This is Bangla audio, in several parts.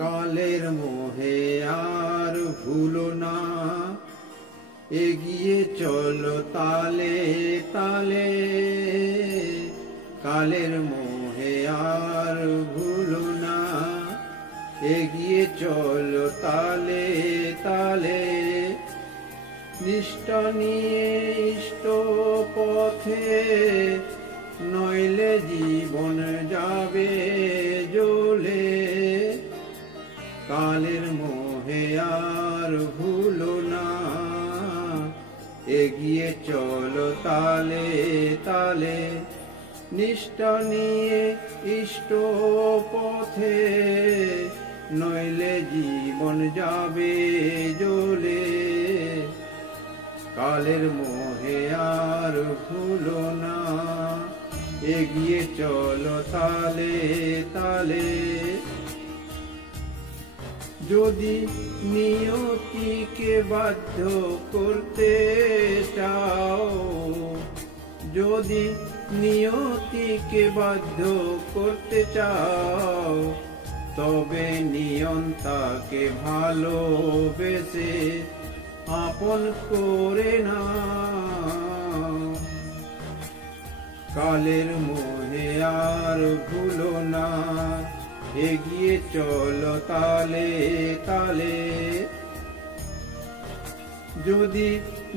কালের মোহে আর ভুলো না, এগিয়ে চলো তালে তালে। কালের মোহে আর ভুলো না, এগিয়ে চলো তালে তালে। নিষ্ঠা নিয়ে ইষ্ট পথে, নইলে জীবন যাবে জ্বলে। কালের মোহে আর ভুলো না, এগিয়ে চলো তালে তালে। নিষ্ঠা নিয়ে ইষ্ট পথে, নইলে জীবন যাবে জ্বলে। কালের মোহে আর ভুলো না, এগিয়ে চলো তালে তালে। যদি নিয়তিকে বাধ্য করতে চাও, যদি নিয়তিকে বাধ্য করতে চাও, তবে নিয়ন্তাকে ভালোবেসে আপন করে নাও। কালের মোহে আর ভুলো না, এগিয়ে চলো তালে তালে। যদি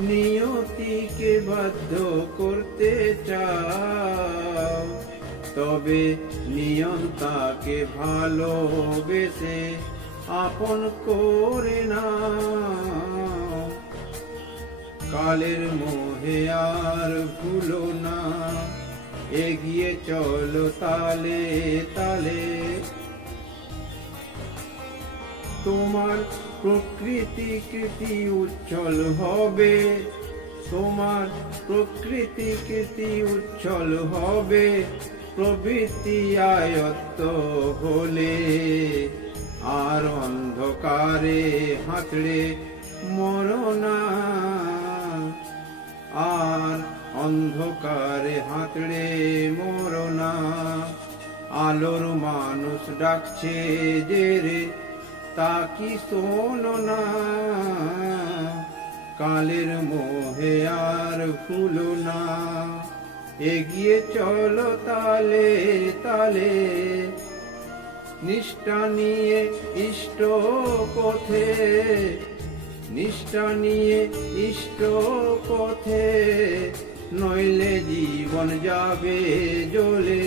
নিয়তিকে বাধ্য করতে চাও, তবে নিয়ন্তাকে ভালোবেসে আপন করে নাও। কালের মোহে আর ভুলো না, এগিয়ে চলো তালে তালে। তোমার প্রকৃতি কৃতি উচ্ছল হবে, তোমার প্রকৃতি কৃতি উচ্ছল হবে, প্রবৃত্তি আয়ত্ত হলে। আর অন্ধকারে হাতড়ে মরো না, আর অন্ধকারে হাতড়ে মরো না। আলোর মানুষ ডাকছে যে রে, তা কি শোনো না। কালের মোহে আর ভুলো না, এগিয়ে চলো তালে তালে। নিষ্ঠা নিয়ে ইষ্ট পথে, নিষ্ঠা নিয়ে ইষ্ট পথে, নইলে জীবন যাবে জ্বলে।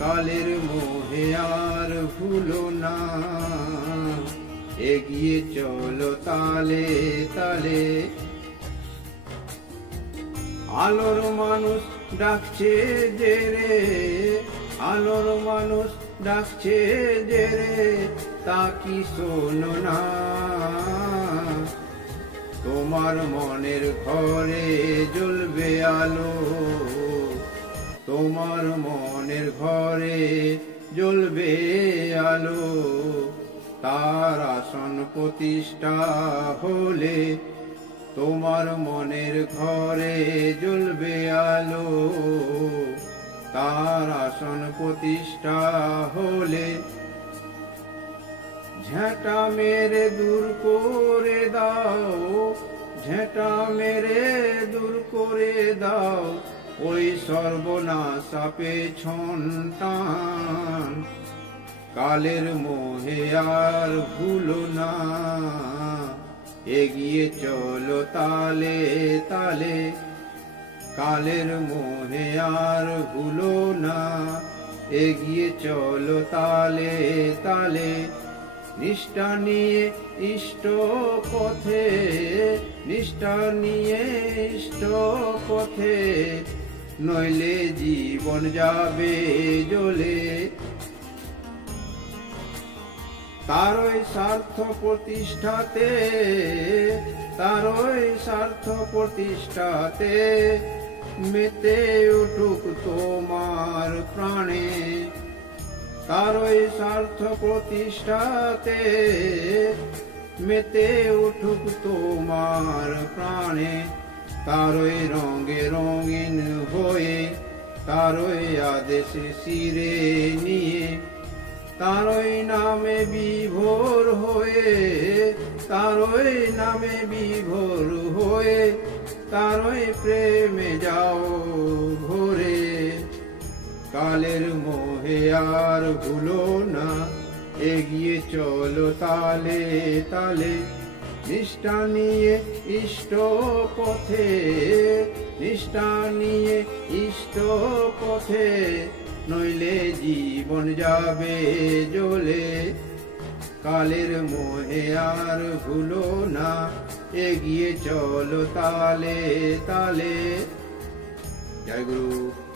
কালের মোহে আর ভুলো না, এগিয়ে চলো তালে তালে। আলোর মানুষ ডাকছে যে রে, আলোর মানুষ ডাকছে যে রে, তা কি শোনো না। তোমার মনের ঘরে জ্বলবে আলো, তোমার মনের ঘরে জ্বলবে আলো। তার আসন প্রতিষ্ঠা হলে, তোমার মনের ঘরে জ্বলবে আলো। তার আসন প্রতিষ্ঠা হলে, ঝেঁটা মেরে দূর করে দাও, ঝেঁটা মেরে দূর করে দাও, ওই সর্বনাশা পেছন টান। কালের মোহে আর ভুলো না, এগিয়ে চলো তালে তালে। কালের মোহে আর ভুলো না, এগিয়ে চলো তালে তালে। নিষ্ঠা নিয়ে ইষ্ট পথে, নিষ্ঠা নিয়ে ইষ্ট পথে, নইলে জীবন যাবে জ্বলে। তারই স্বার্থ প্রতিষ্ঠাতে, তারই স্বার্থ প্রতিষ্ঠাতে, মেতে উঠুক তোমার প্রাণে। তারই স্বার্থ প্রতিষ্ঠাতে, মেতে উঠুক তোমার প্রাণে। তারই রঙে রঙিন হয়ে, তারই আদেশ শিরে নিয়ে, তারই নামে বিভোর হয়ে, তারই নামে বিভোর হয়ে, তারই প্রেমে যাও ভরে। কালের মোহে আর ভুলো না, এগিয়ে চলো তালে তালে, নিষ্ঠা নিয়ে ইষ্ট পথে, নিষ্ঠা নিয়ে ইষ্ট পথে, নইলে জীবন যাবে জ্বলে। কালের মোহে আর ভুলো না, এগিয়ে চলো তালে তালে। জয় গুরু।